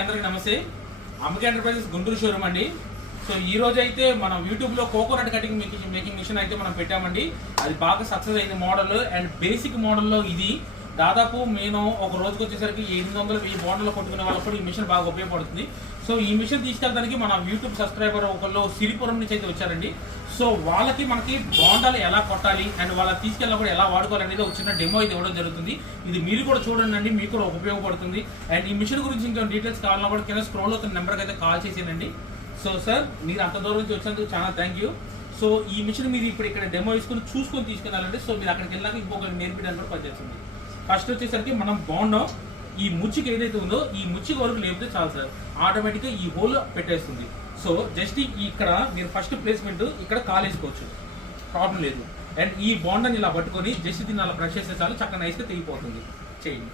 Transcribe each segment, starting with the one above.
అందరికీ నమస్తే. Ambika enterprises Guntur showroom అండి. సో ఈ రోజు అయితే మనం యూట్యూబ్ లో కోకోనట్ కటింగ్ మేకింగ్ మిషన్ అయితే మనం పెట్టామండి. అది బాగా సక్సెస్ అయింది మోడల్ అండ్ బేసిక్ మోడల్లో ఇది దాదాపు నేను ఒక రోజుకి వచ్చేసరికి 800-1000 బాండ్లు కొట్టుకునే వాళ్ళకి కూడా ఈ మిషన్ బాగా ఉపయోగపడుతుంది. సో ఈ మిషన్ తీసుకెళ్ళడానికి మన యూట్యూబ్ సబ్స్క్రైబర్ ఒకళ్ళు సిరిపురం నుంచి అయితే వచ్చారండి. సో వాళ్ళకి మనకి బాండాలు ఎలా కొట్టాలి అండ్ వాళ్ళకి తీసుకెళ్ళినప్పుడు ఎలా వాడుకోవాలనేది ఒక చిన్న డెమో అయితే ఇవ్వడం జరుగుతుంది. ఇది మీరు కూడా చూడండి, మీకు కూడా ఉపయోగపడుతుంది. అండ్ ఈ మిషన్ గురించి ఇంకా డీటెయిల్స్ కావాలన్నా కూడా కింద స్క్రోల్ అవుతున్న నెంబర్కి అయితే కాల్ చేసేయండి. సో సార్, మీరు అంత దూరం నుంచి వచ్చినందుకు చాలా థ్యాంక్ యూ. సో ఈ మిషన్ మీరు ఇప్పుడు ఇక్కడ డెమో చూసుకొని తీసుకెళ్ళాలండి. సో మీరు అక్కడికి వెళ్ళాక ఇంకొక నేర్పించడానికి కూడా పనిచేస్తుంది. ఫస్ట్ వచ్చేసరికి మనం బాండం ఈ ముచ్చికి ఏదైతే ఉందో ఈ ముచ్చికి వరకు లేపితే చాలు సార్, ఆటోమేటిక్గా ఈ హోల్ పెట్టేస్తుంది. సో జస్ట్ ఇక్కడ మీరు ఫస్ట్ ప్లేస్మెంట్ ఇక్కడ కాలేసుకోవచ్చు, ప్రాబ్లం లేదు. అండ్ ఈ బాండాన్ని ఇలా పట్టుకొని జస్ట్ దీన్ని అలా బ్రష్ చేస్తే చాలు, చక్కగా నైస్గా తెగిపోతుంది. చేయండి.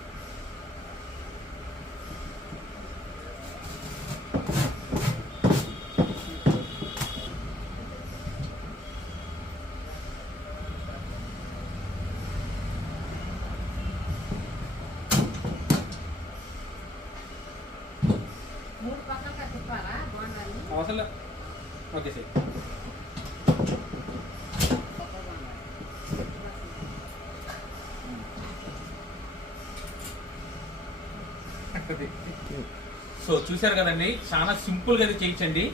అవసరం ఓకే సార్. సో చూసారు కదండి, చాలా సింపుల్గా అయితే చేయించండి.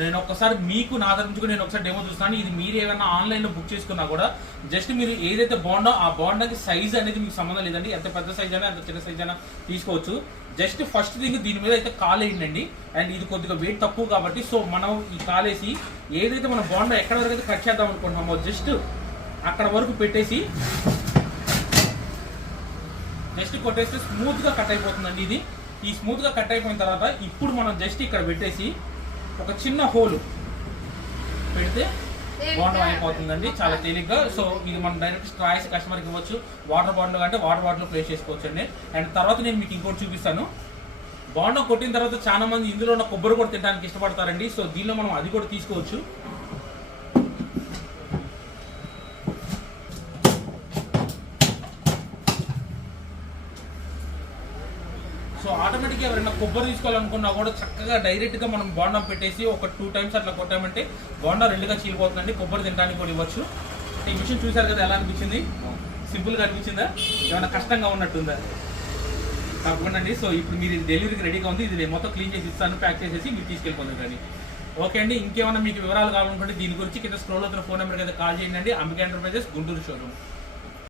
నేను ఒక్కసారి మీకు నా దగ్గర నేను ఒకసారి డెమో చూస్తాను. ఇది మీరు ఏమైనా ఆన్లైన్లో బుక్ చేసుకున్నా కూడా జస్ట్ మీరు ఏదైతే బాండో ఆ బాండాకి సైజ్ అనేది మీకు సంబంధం లేదండి. ఎంత పెద్ద సైజ్ అయినా ఎంత చిన్న సైజ్ అయినా తీసుకోవచ్చు. జస్ట్ ఫస్ట్ థింగ్ దీని మీద అయితే కాలేయండి. అండ్ ఇది కొద్దిగా వెయిట్ తక్కువ కాబట్టి సో మనం ఈ కాలేసి ఏదైతే మనం బాండో ఎక్కడ వరకు అయితే కట్ చేద్దాం అనుకుంటున్నామో జస్ట్ అక్కడ వరకు పెట్టేసి జస్ట్ కొట్టేస్తే స్మూత్గా కట్ అయిపోతుందండి. ఇది ఈ స్మూత్గా కట్ అయిపోయిన తర్వాత ఇప్పుడు మనం జస్ట్ ఇక్కడ పెట్టేసి ఒక చిన్న హోల్ పెడితే బాండం అయిపోతుందండి, చాలా తేలిగ్గా. సో ఇది మనం డైరెక్ట్ స్ట్రాయిస్ కస్టమర్కి ఇవ్వచ్చు. వాటర్ బాటిల్ అంటే వాటర్ బాటిల్ ప్లేస్ చేసుకోవచ్చు అండి. అండ్ తర్వాత నేను మీకు ఇంకోటి చూపిస్తాను. బాండం కొట్టిన తర్వాత చాలా మంది ఇందులో ఉన్న కొబ్బరి కూడా తినడానికి ఇష్టపడతారండి. సో దీనిలో మనం అది కూడా తీసుకోవచ్చు. సో ఆటోమేటిక్గా ఎవరైనా కొబ్బరి తీసుకోవాలనుకున్నా కూడా చక్కగా డైరెక్ట్గా మనం బాండం పెట్టేసి ఒక 2 times అట్లా కొట్టామంటే బాండా 2గా చీలిపోతుందండి. కొబ్బరి తినడానికి కూడా ఇవ్వచ్చు. ఈ మిషన్ చూసారు కదా, ఎలా అనిపించింది? సింపుల్గా అనిపించిందా? ఏమైనా కష్టంగా ఉన్నట్టుందా? తప్పకుండా అండి. సో ఇప్పుడు మీరు డెలివరీకి రెడీగా ఉంది. ఇది నేను మొత్తం క్లీన్ చేసి ఇస్తాను, ప్యాక్ చేసేసి మీరు తీసుకెళ్ళిపోతుంది కానీ. ఓకే అండి. ఇంకేమైనా మీకు వివరాలు కావాలనుకుంటే దీని గురించి కింద స్క్రోల్ అవుతున్న ఫోన్ నెంబర్కి అయితే కాల్ చేయండి. Ambika enterprises Guntur showroom.